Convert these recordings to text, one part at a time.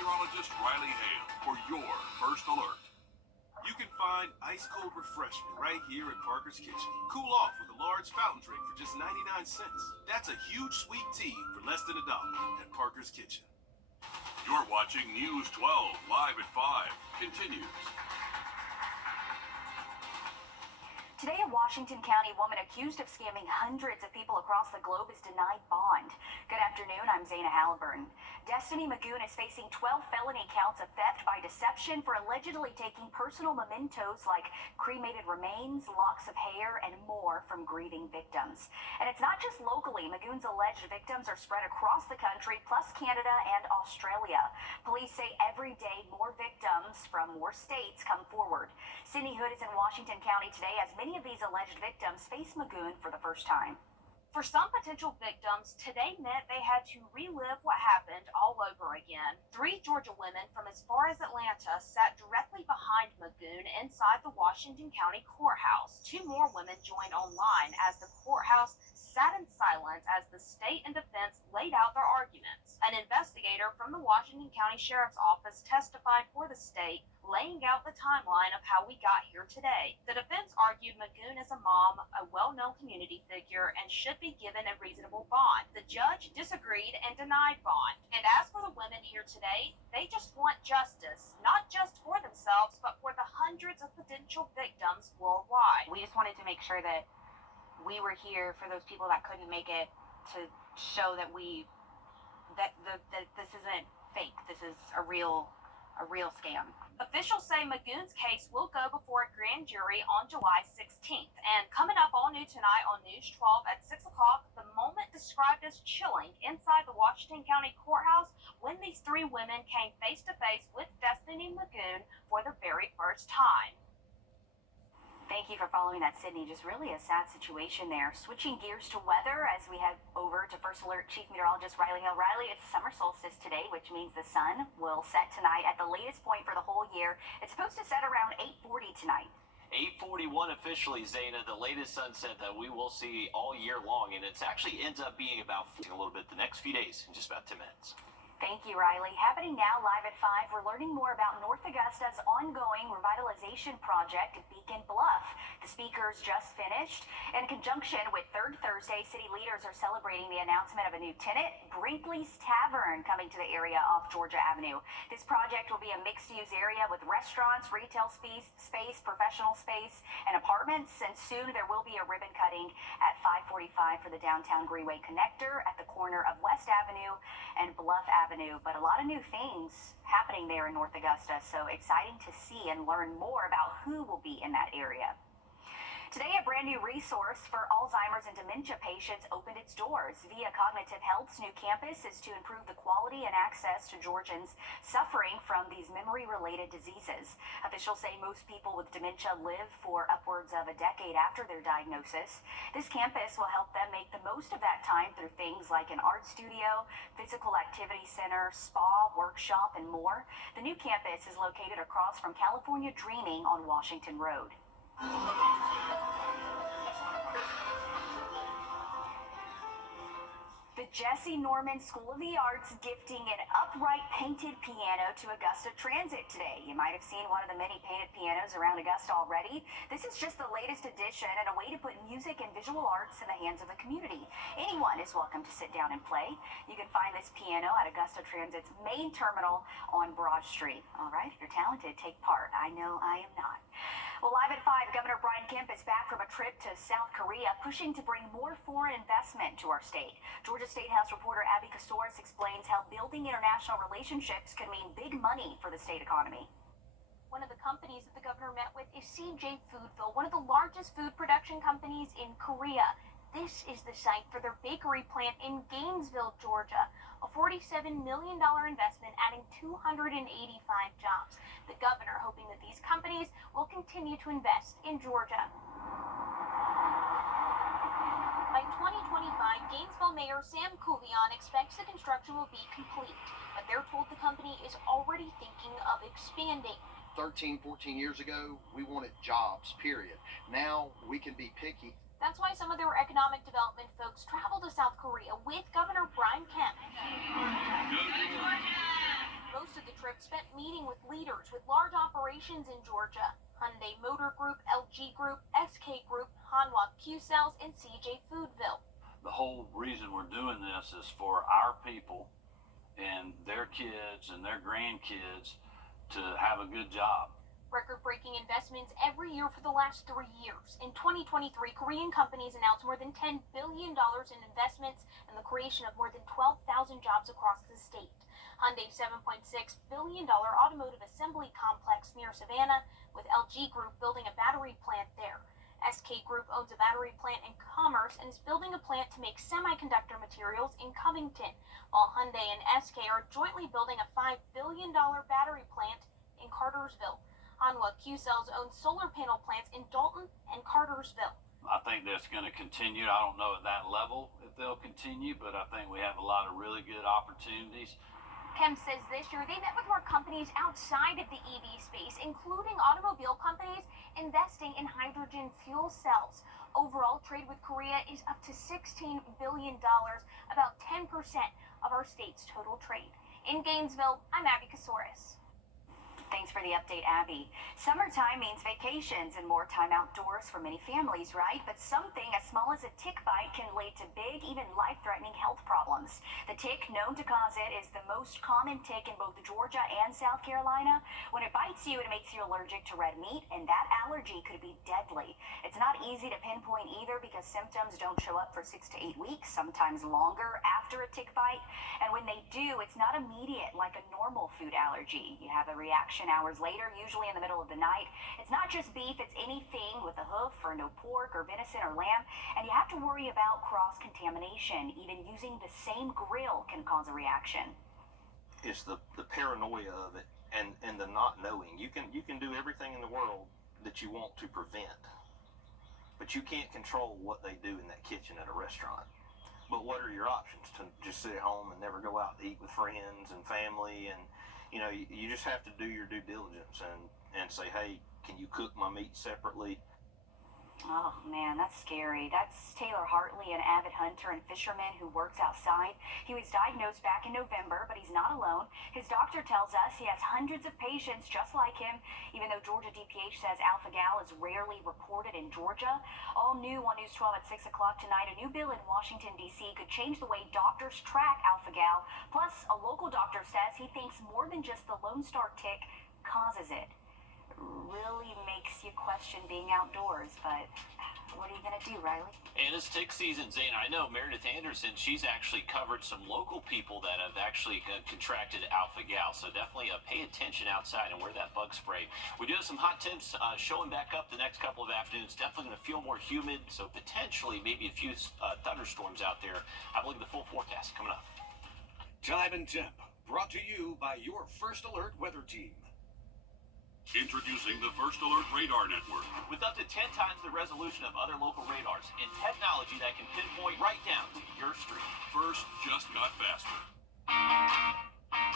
meteorologist Riley Hale for your first alert. You can find ice-cold refreshment right here at Parker's Kitchen. Cool off with a large fountain drink for just 99 cents. That's a huge sweet tea for less than $1 at Parker's Kitchen. You're watching News 12 live at 5. Continues. Today, a Washington County woman accused of scamming hundreds of people across the globe is denied bond. Good afternoon, I'm Zaina Halliburton. Destiny Magoon is facing 12 felony counts of theft by deception for allegedly taking personal mementos like cremated remains, locks of hair, and more from grieving victims. And it's not just locally. Magoon's alleged victims are spread across the country, plus Canada and Australia. Police say every day more victims from more states come forward. Sydney Hood is in Washington County today as many of these alleged victims face Magoon for the first time. For some potential victims, today meant they had to relive what happened all over again. 3 Georgia women from as far as Atlanta sat directly behind Magoon inside the Washington County courthouse. 2 more women joined online as the courthouse sat in silence as the state and defense laid out their arguments. An investigator from the Washington County Sheriff's Office testified for the state, laying out the timeline of how we got here today. The defense argued Magoon is a mom, a well-known community figure, and should be given a reasonable bond. The judge disagreed and denied bond. And as for the women here today, they just want justice, not just for themselves, but for the hundreds of potential victims worldwide. We just wanted to make sure that we were here for those people that couldn't make it, to show that that this isn't fake. This is a real scam. Officials say Magoon's case will go before a grand jury on July 16th. And coming up all new tonight on News 12 at 6 o'clock, the moment described as chilling inside the Washington County Courthouse when these 3 women came face to face with Destiny Magoon for the very first time. Thank you for following that, Sydney. Just really a sad situation there. Switching gears to weather as we head over to First Alert Chief Meteorologist Riley Hale. Riley, it's summer solstice today, which means the sun will set tonight at the latest point for the whole year. It's supposed to set around 8:40 tonight. 8:41 officially, Zaina, the latest sunset that we will see all year long, and it actually ends up being about a little bit the next few days in just about 10 minutes. Thank you, Riley. Happening now live at 5, we're learning more about North Augusta's ongoing revitalization project at Beacon Bluff. The speakers just finished. In conjunction with Third Thursday, city leaders are celebrating the announcement of a new tenant, Brinkley's Tavern, coming to the area off Georgia Avenue. This project will be a mixed-use area with restaurants, retail space, professional space, and apartments. And soon there will be a ribbon cutting at 5:45 for the downtown Greenway connector at the corner of West Avenue and Bluff Avenue. But a lot of new things happening there in North Augusta, so exciting to see and learn more about who will be in that area. Today, a brand new resource for Alzheimer's and dementia patients opened its doors. Via Cognitive Health's new campus is to improve the quality and access to Georgians suffering from these memory-related diseases. Officials say most people with dementia live for upwards of a decade after their diagnosis. This campus will help them make the most of that time through things like an art studio, physical activity center, spa, workshop, and more. The new campus is located across from California Dreaming on Washington Road. The Jesse Norman School of the Arts gifting an upright painted piano to Augusta Transit today. You might have seen one of the many painted pianos around Augusta already. This is just the latest addition and a way to put music and visual arts in the hands of the community. Anyone is welcome to sit down and play. You can find this piano at Augusta Transit's main terminal on Broad Street. All right, if you're talented, take part. I know I am not. Well, live at 5, Governor Brian Kemp is back from a trip to South Korea, pushing to bring more foreign investment to our state. Georgia State House reporter Abby Kastouris explains how building international relationships could mean big money for the state economy. One of the companies that the governor met with is CJ Foodville, one of the largest food production companies in Korea. This is the site for their bakery plant in Gainesville, Georgia. A $47 million investment adding 285 jobs. The governor hoping that these companies will continue to invest in Georgia. By 2025, Gainesville Mayor Sam Kuvion expects the construction will be complete, but they're told the company is already thinking of expanding. 13, 14 years ago, we wanted jobs, period. Now we can be picky. That's why some of their economic development folks travel to South Korea with Governor Brian Kemp. Most of the meeting with leaders with large operations in Georgia. Hyundai Motor Group, LG Group, SK Group, Hanwha Q-Cells, and CJ Foodville. The whole reason we're doing this is for our people and their kids and their grandkids to have a good job. Record-breaking investments every year for the last 3 years. In 2023, Korean companies announced more than $10 billion in investments and the creation of more than 12,000 jobs across the state. Hyundai's $7.6 billion automotive assembly complex near Savannah, with LG Group building a battery plant there. SK Group owns a battery plant in Commerce and is building a plant to make semiconductor materials in Covington, while Hyundai and SK are jointly building a $5 billion battery plant in Cartersville. Hanwha Q-Cells owns solar panel plants in Dalton and Cartersville. I think that's going to continue. I don't know at that level if they'll continue, but I think we have a lot of really good opportunities. Kemp says this year they met with more companies outside of the EV space, including automobile companies investing in hydrogen fuel cells. Overall, trade with Korea is up to $16 billion, about 10% of our state's total trade. In Gainesville, I'm Abby Kasoris. Thanks for the update, Abby. Summertime means vacations and more time outdoors for many families, right? But something as small as a tick bite can lead to big, even life-threatening health problems. The tick known to cause it is the most common tick in both Georgia and South Carolina. When it bites you, it makes you allergic to red meat, and that allergy could be deadly. It's not easy to pinpoint either because symptoms don't show up for 6 to 8 weeks, sometimes longer after a tick bite. And when they do, it's not immediate like a normal food allergy. You have a reaction hours later, usually in the middle of the night. It's not just beef, it's anything with a hoof or no pork or venison or lamb. And you have to worry about cross-contamination. Even using the same grill can cause a reaction. It's the paranoia of it and the not knowing. You can do everything in the world that you want to prevent, but you can't control what they do in that kitchen at a restaurant. But what are your options? To just sit at home and never go out to eat with friends and family? And you just have to do your due diligence and say, hey, can you cook my meat separately? Oh man, that's scary. That's Taylor Hartley, an avid hunter and fisherman who works outside. He was diagnosed back in November, but he's not alone. His doctor tells us he has hundreds of patients just like him, even though Georgia DPH says alpha-gal is rarely reported in Georgia. All new on News 12 at 6 o'clock tonight, a new bill in Washington, D.C. could change the way doctors track alpha-gal. Plus, a local doctor says he thinks more than just the Lone Star tick causes it. Really makes you question being outdoors, but what are you going to do, Riley? And it's tick season, Zane. I know Meredith Anderson, she's actually covered some local people that have actually contracted alpha-gal, so definitely pay attention outside and wear that bug spray. We do have some hot temps showing back up the next couple of afternoons. Definitely going to feel more humid, so potentially maybe a few thunderstorms out there. Have a look at the full forecast coming up. Time and Temp, brought to you by your First Alert weather team. Introducing the First Alert Radar Network. With up to 10 times the resolution of other local radars and technology that can pinpoint right down to your street. First just got faster.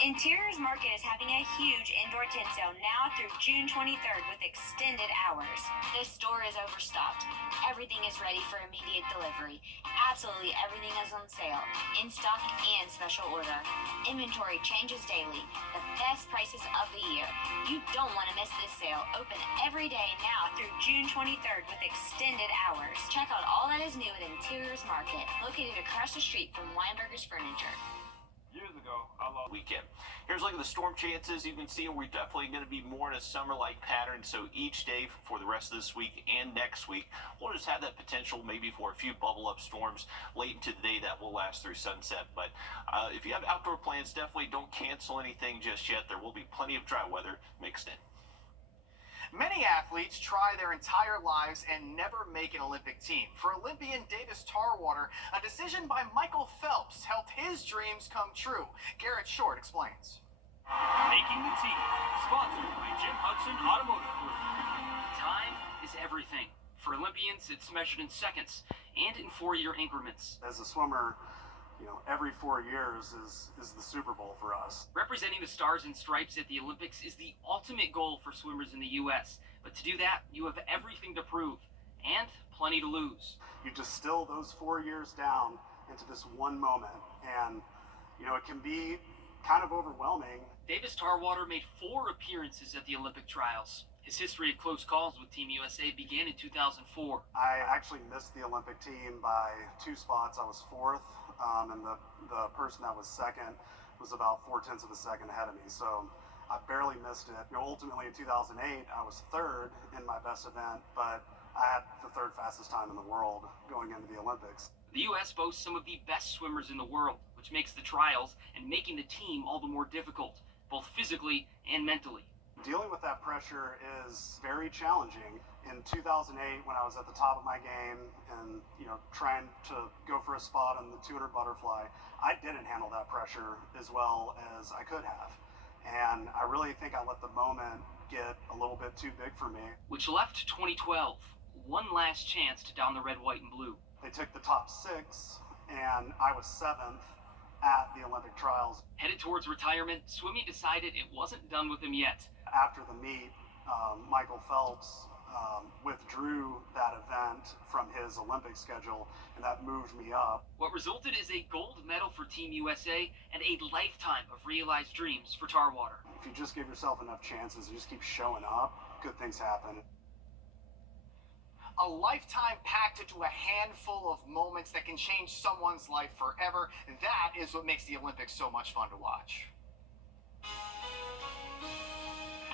Interiors Market is having a huge indoor tent sale now through June 23rd with extended hours. This store is overstocked. Everything is ready for immediate delivery. Absolutely everything is on sale, in stock and special order. Inventory changes daily. The best prices of the year. You don't want to miss this sale. Open every day now through June 23rd with extended hours. Check out all that is new at Interiors Market, located across the street from Weinberger's Furniture. Years ago, I lost Weekend. Here's a look at the storm chances. You can see we're definitely going to be more in a summer-like pattern. So each day for the rest of this week and next week, we'll just have that potential maybe for a few bubble-up storms late into the day that will last through sunset. But if you have outdoor plans, definitely don't cancel anything just yet. There will be plenty of dry weather mixed in. Many athletes try their entire lives and never make an Olympic team. For Olympian Davis Tarwater, a decision by Michael Phelps helped his dreams come true. Garrett Short explains. Making the team, sponsored by Jim Hudson Automotive Group. Time is everything. For Olympians, it's measured in seconds and in 4-year increments. As a swimmer, every 4 years is the Super Bowl for us. Representing the Stars and Stripes at the Olympics is the ultimate goal for swimmers in the U.S. But to do that, you have everything to prove and plenty to lose. You distill those 4 years down into this one moment, and it can be kind of overwhelming. Davis Tarwater made 4 appearances at the Olympic trials. His history of close calls with Team USA began in 2004. I actually missed the Olympic team by 2 spots. I was 4th, and the person that was 2nd was about 0.4 of a second ahead of me. So I barely missed it. Ultimately, in 2008, I was 3rd in my best event, but I had the 3rd fastest time in the world going into the Olympics. The U.S. boasts some of the best swimmers in the world, which makes the trials and making the team all the more difficult, both physically and mentally. Dealing with that pressure is very challenging. In 2008, when I was at the top of my game and trying to go for a spot on the 200 butterfly, I didn't handle that pressure as well as I could have. And I really think I let the moment get a little bit too big for me. Which left 2012, one last chance to don the red, white, and blue. They took the top 6, and I was 7th at the Olympic trials. Headed towards retirement, swimming decided it wasn't done with him yet. After the meet, Michael Phelps withdrew that event from his Olympic schedule, and that moved me up. What resulted is a gold medal for Team USA and a lifetime of realized dreams for Tarwater. If you just give yourself enough chances and just keep showing up, good things happen. A lifetime packed into a handful of moments that can change someone's life forever. That is what makes the Olympics so much fun to watch.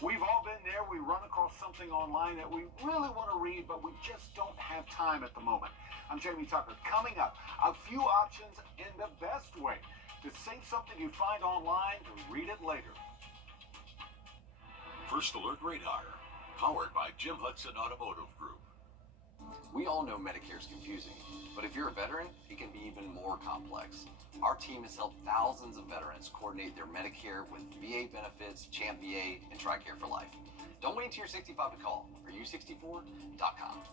We've all been there. We run across something online that we really want to read, but we just don't have time at the moment. I'm Jamie Tucker. Coming up, a few options and the best way to save something you find online to read it later. First Alert Radar, powered by Jim Hudson Automotive Group. We all know Medicare is confusing, but if you're a veteran, it can be even more complex. Our team has helped thousands of veterans coordinate their Medicare with VA benefits, Champ VA, and TRICARE for life. Don't wait until you're 65 to call. For u64.com.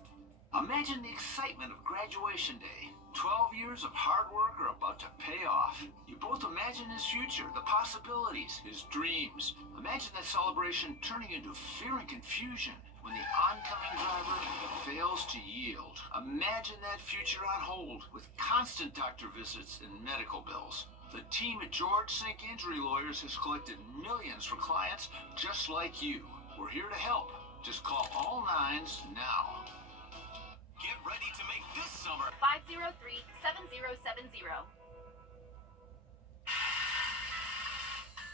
Imagine the excitement of graduation day. 12 years of hard work are about to pay off. You both imagine his future, the possibilities, his dreams. Imagine that celebration turning into fear and confusion when the oncoming driver fails to yield. Imagine that future on hold with constant doctor visits and medical bills. The team at George Sink Injury Lawyers has collected millions for clients just like you. We're here to help. Just call all 9s now. Get ready to make this summer 503-7070.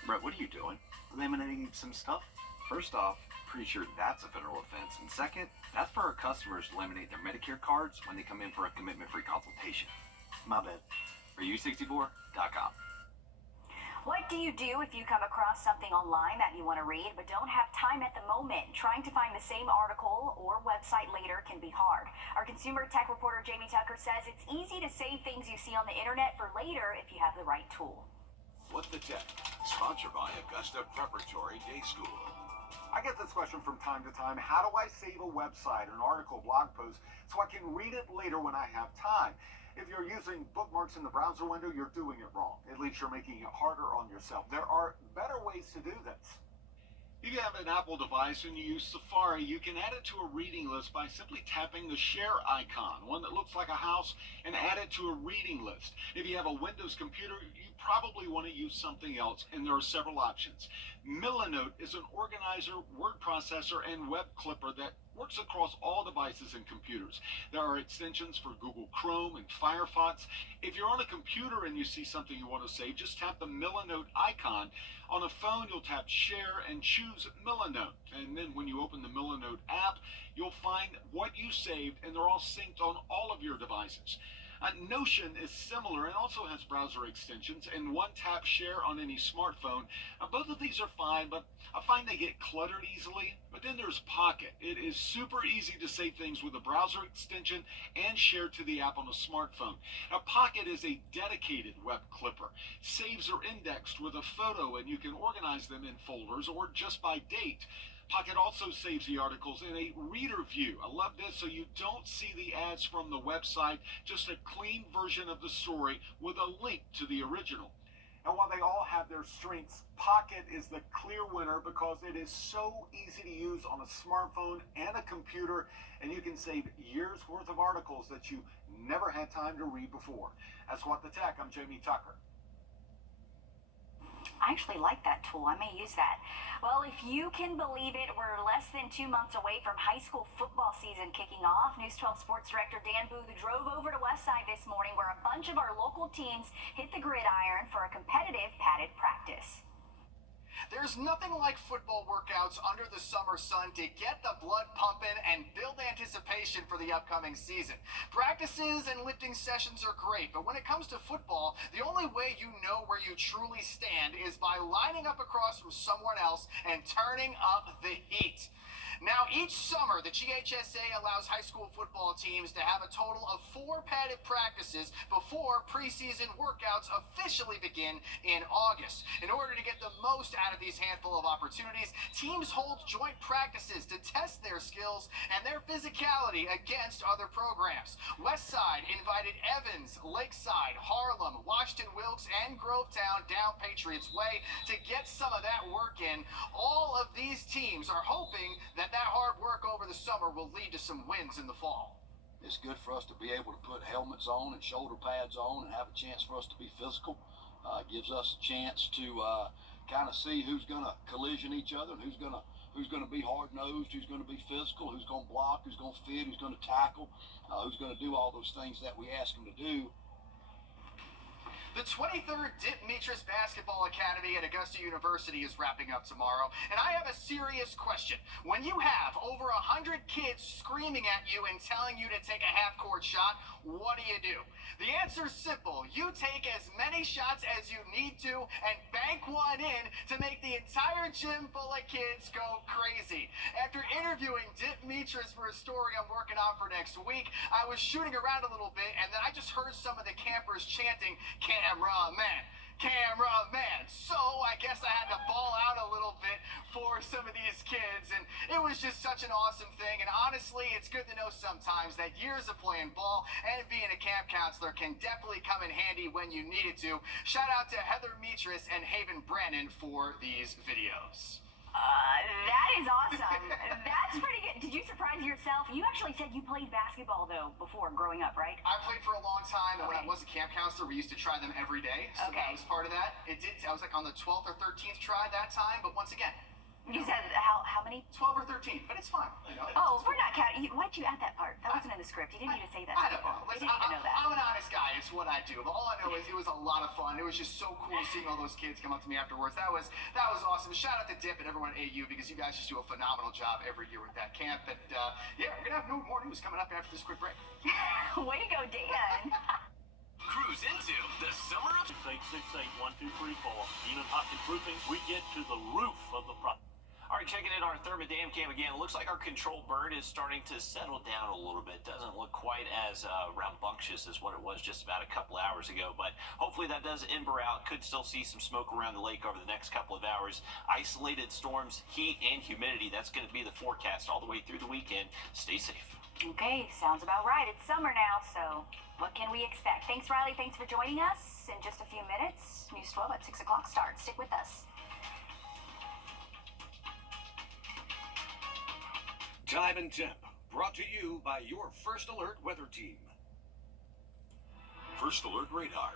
Brett, what are you doing? Laminating some stuff. First off, pretty sure that's a federal offense. And second, that's for our customers to laminate their Medicare cards when they come in for a commitment-free consultation. My bad. For u64.com. What do you do if you come across something online that you want to read but don't have time at the moment? Trying to find the same article or website later can be hard. Our consumer tech reporter Jamie Tucker says it's easy to save things you see on the internet for later if you have the right tool. What the Tech, sponsored by Augusta Preparatory Day School. I get this question from time to time. How do I save a website or an article, blog post, so I can read it later when I have time? If you're using bookmarks in the browser window, you're doing it wrong. At least you're making it harder on yourself. There are better ways to do this. If you have an Apple device and you use Safari, you can add it to a reading list by simply tapping the share icon, one that looks like a house, and add it to a reading list. If you have a Windows computer, you probably want to use something else, and there are several options. Milanote is an organizer, word processor, and web clipper that works across all devices and computers. There are extensions for Google Chrome and Firefox. If you're on a computer and you see something you want to save, just tap the Milanote icon. On a phone, you'll tap Share and choose Milanote. And then when you open the Milanote app, you'll find what you saved, and they're all synced on all of your devices. Notion is similar and also has browser extensions and one-tap share on any smartphone. Both of these are fine, but I find they get cluttered easily. But then there's Pocket. It is super easy to save things with a browser extension and share to the app on a smartphone. Now, Pocket is a dedicated web clipper. Saves are indexed with a photo, and you can organize them in folders or just by date. Pocket also saves the articles in a reader view. I love this, so you don't see the ads from the website, just a clean version of the story with a link to the original. And while they all have their strengths, Pocket is the clear winner because it is so easy to use on a smartphone and a computer, and you can save years worth of articles that you never had time to read before. That's What the Tech. I'm Jamie Tucker. I actually like that tool. I may use that. Well, if you can believe it, we're less than 2 months away from high school football season kicking off. News 12 Sports Director Dan Booth drove over to Westside this morning where a bunch of our local teams hit the gridiron for a competitive padded practice. There's nothing like football workouts under the summer sun to get the blood pumping and build anticipation for the upcoming season. Practices and lifting sessions are great, but when it comes to football, the only way you know where you truly stand is by lining up across from someone else and turning up the heat. Now, each summer, the GHSA allows high school football teams to have a total of 4 padded practices before preseason workouts officially begin in August. In order to get the most out of these handful of opportunities, teams hold joint practices to test their skills and their physicality against other programs. Westside invited Evans, Lakeside, Harlem, Washington Wilkes, and Grovetown down Patriots Way to get some of that work in. All of these teams are hoping that hard work over the summer will lead to some wins in the fall. It's good for us to be able to put helmets on and shoulder pads on and have a chance for us to be physical. It gives us a chance to kind of see who's going to collision each other and who's going to be hard-nosed, who's going to be physical, who's going to block, who's going to fit, who's going to tackle, who's going to do all those things that we ask them to do. The 23rd Dip Mitras Basketball Academy at Augusta University is wrapping up tomorrow, and I have a serious question. When you have over 100 kids screaming at you and telling you to take a half-court shot, what do? The answer's simple. You take as many shots as you need to and bank one in to make the entire gym full of kids go crazy. After interviewing Dip Mitras for a story I'm working on for next week, I was shooting around a little bit, and then I just heard some of the campers chanting, "Cameraman, cameraman." So I guess I had to ball out a little bit for some of these kids, and it was just such an awesome thing. And honestly, it's good to know sometimes that years of playing ball and being a camp counselor can definitely come in handy when you need it to. Shout out to Heather Mitras and Haven Brennan for these videos. That is awesome. That's pretty good. Did you surprise yourself? You actually said you played basketball, though, before growing up, right? I played for a long time, and when I was a camp counselor, we used to try them every day. So that was part of that. I was like on the 12th or 13th try that time, but once again. You said how many? 12 or 13, but it's fun. You know, Oh, we're not counting. Why'd you add that part? That wasn't in the script. You didn't need to say that. I don't know. They didn't even know that. I'm an honest guy. It's what I do. But all I know is it was a lot of fun. It was just so cool seeing all those kids come up to me afterwards. That was awesome. Shout out to Dip and everyone at AU because you guys just do a phenomenal job every year with that camp. And yeah, we're gonna have more news coming up after this quick break. Way to go, Dan. Cruise into the summer of 668-1234. Even Hopkins Roofing, we get to the roof of the property. All right, checking in our thermodam cam again. It looks like our control bird is starting to settle down a little bit. Doesn't look quite as rambunctious as what it was just about a couple hours ago, but hopefully that does ember out. Could still see some smoke around the lake over the next couple of hours. Isolated storms, heat, and humidity. That's going to be the forecast all the way through the weekend. Stay safe. Okay, sounds about right. It's summer now, so what can we expect? Thanks, Riley. Thanks for joining us. In just a few minutes, News 12 at 6 o'clock starts. Stick with us. Time and Temp, brought to you by your First Alert weather team. First Alert Radar.